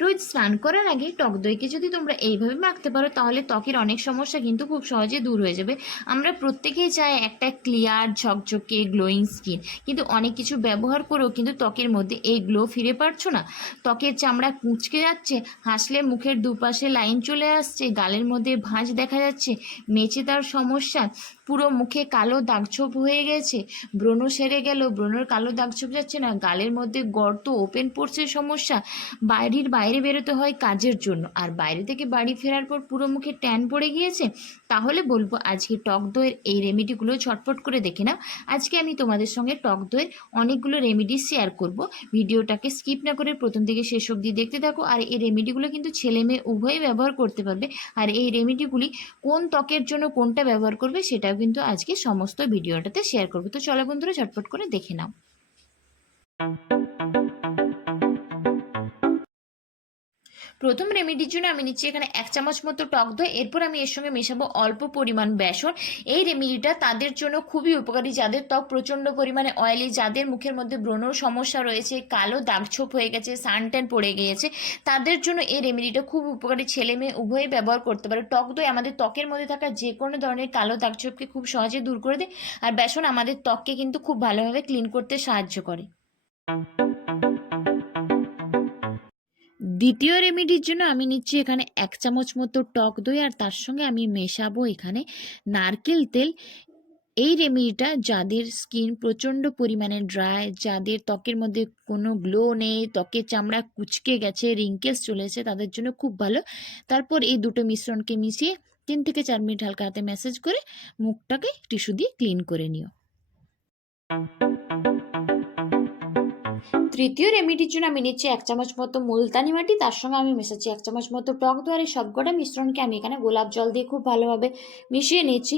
রোজ স্নান করার আগে টক দইকে যদি তোমরা এইভাবে মাখতে পারো তাহলে ত্বকের অনেক সমস্যা কিন্তু খুব সহজে দূর হয়ে যাবে। আমরা প্রত্যেকেই চাই একটা ক্লিয়ার ঝকঝকে গ্লোয়িং স্কিন, কিন্তু অনেক কিছু ব্যবহার করেও কিন্তু ত্বকের মধ্যে এই গ্লো ফিরে পাচ্ছ না। ত্বকের চামড়া কুঁচকে যাচ্ছে, হাসলে মুখের দুপাশে লাইন চলে আসছে, গালের মধ্যে ভাঁজ দেখা যাচ্ছে, মেচে তার সমস্যা, পুরো মুখে কালো দাগছোপ হয়ে গেছে, ব্রণ সেরে গেল, ব্রণের কালো দাগছোপ যাচ্ছে না, গালের মধ্যে গর্ত ওপেন পড়ছে সমস্যা, বাইরে বেরোতে হয় কাজের জন্য, আর বাইরে থেকে বাড়ি ফেরার পর পুরো মুখে ট্যান পড়ে গিয়েছে, তাহলে বলবো আজকে টক দইয়ের এই রেমেডিগুলো ঝটপট করে দেখে নাও। আজকে আমি তোমাদের সঙ্গে টক দইয়ের অনেকগুলো রেমেডি শেয়ার করব। ভিডিওটাকে স্কিপ না করে প্রথম থেকে শেষ অবধি দেখতে থাকো। আর এই রেমেডিগুলো কিন্তু ছেলে মেয়ে উভয়ই ব্যবহার করতে পারবে। আর এই রেমেডিগুলি কোন ত্বকের জন্য কোনটা ব্যবহার করবে সেটাও কিন্তু আজকে সমস্ত ভিডিওটাতে শেয়ার করবো। তো চলো বন্ধুরা ঝটপট করে দেখে নাও। প্রথম রেমেডির জন্য আমি নিচ্ছি এখানে 1 চামচ মতো টক দই। এরপর আমি এর সঙ্গে মেশাবো অল্প পরিমাণ বেসন। এই রেমেডিটা তাদের জন্য খুবই উপকারী যাদের ত্বক প্রচণ্ড পরিমাণে অয়েলি, যাদের মুখের মধ্যে ব্রণর সমস্যা রয়েছে, কালো দাগছোপ হয়ে গেছে, সানট্যান পড়ে গিয়েছে, তাদের জন্য এই রেমেডিটা খুব উপকারী। ছেলে মেয়ে উভয়ই ব্যবহার করতে পারে। টক দই আমাদের ত্বকের মধ্যে থাকা যে কোনো ধরনের কালো দাগছোপকে খুব সহজে দূর করে দেয়, আর বেসন আমাদের ত্বককে কিন্তু খুব ভালোভাবে ক্লিন করতে সাহায্য করে। দ্বিতীয় রেমেডির জন্য আমি নিচ্ছি এখানে 1 চামচ মতো টক দই, আর তার সঙ্গে আমি মেশাবো এখানে নারকেল তেল। এই রেমেডিটা যাদের স্কিন প্রচণ্ড পরিমাণে ড্রাই, যাদের ত্বকের মধ্যে কোনো গ্লো নেই, ত্বকের চামড়া কুঁচকে গেছে, রিঙ্কেলস চলেছে, তাদের জন্য খুব ভালো। তারপর এই দুটো মিশ্রণকে মিশিয়ে 3 থেকে 4 মিনিট হালকা হাতে ম্যাসাজ করে মুখটাকে টিস্যু দিয়ে ক্লিন করে নিও। তৃতীয় রেমেডির জন্য আমি নিচ্ছি 1 চামচ মতো মুলতানি মাটি, তার সঙ্গে আমি মেশাচ্ছি 1 চামচ মতো টক দই। আর এই সবকটা মিশ্রণকে আমি এখানে গোলাপ জল দিয়ে খুব ভালোভাবে মিশিয়ে নিচ্ছি।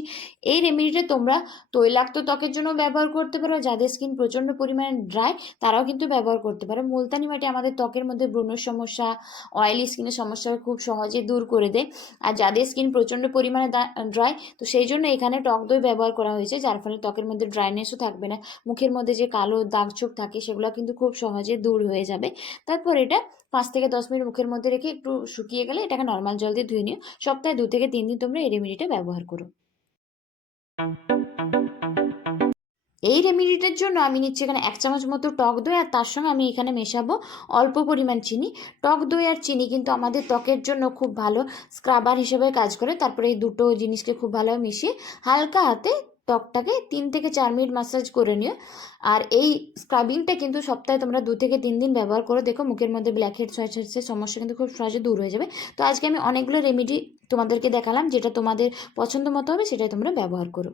এই রেমেডিটা তোমরা তৈলাক্ত ত্বকের জন্য ব্যবহার করতে পারো, যাদের স্কিন প্রচণ্ড পরিমাণে ড্রাই তারাও কিন্তু ব্যবহার করতে পারো। মুলতানি মাটি আমাদের ত্বকের মধ্যে ব্রণের সমস্যা, অয়েলি স্কিনের সমস্যাকে খুব সহজে দূর করে দেয়। আর যাদের স্কিন প্রচণ্ড পরিমাণে ড্রাই, তো সেই জন্য এখানে টক দই ব্যবহার করা হয়েছে, যার ফলে ত্বকের মধ্যে ড্রাইনেসও থাকবে না, মুখের মধ্যে যে কালো দাগছোপ থাকে সেগুলো কিন্তু খুব সহজে দূর হয়ে যাবে। তারপর এটা 5 থেকে 10 মিনিট মুখের মধ্যে রেখে একটু শুকিয়ে গেলে এটাকে নর্মাল জল দিয়ে ধুয়ে নিও। সপ্তাহে 2 থেকে 3 দিন তোমরা এই রেমেডিটা ব্যবহার করো। এই রেমেডিটার জন্য আমি নিচ্ছি এখানে 1 চামচ মতো টক দই, আর তার সঙ্গে আমি এখানে মেশাবো অল্প পরিমাণ চিনি। টক দই আর চিনি কিন্তু আমাদের ত্বকের জন্য খুব ভালো স্ক্রাবার হিসেবে কাজ করে। তারপরে এই দুটো জিনিসকে খুব ভালো মিশিয়ে হালকা হাতে ত্বকটাকে 3 থেকে 4 মিনিট ম্যাসাজ করে নিও। আর এই স্ক্রাবিংটা কিন্তু সপ্তাহে তোমরা 2 থেকে 3 দিন ব্যবহার করে দেখো, মুখের মধ্যে ব্ল্যাক হেডস হোয়াইট হেডসের সমস্যা কিন্তু খুব সহজে দূর হয়ে যাবে। তো আজকে আমি অনেকগুলো রেমেডি তোমাদেরকে দেখালাম, যেটা তোমাদের পছন্দ মতো হবে সেটাই তোমরা ব্যবহার করো।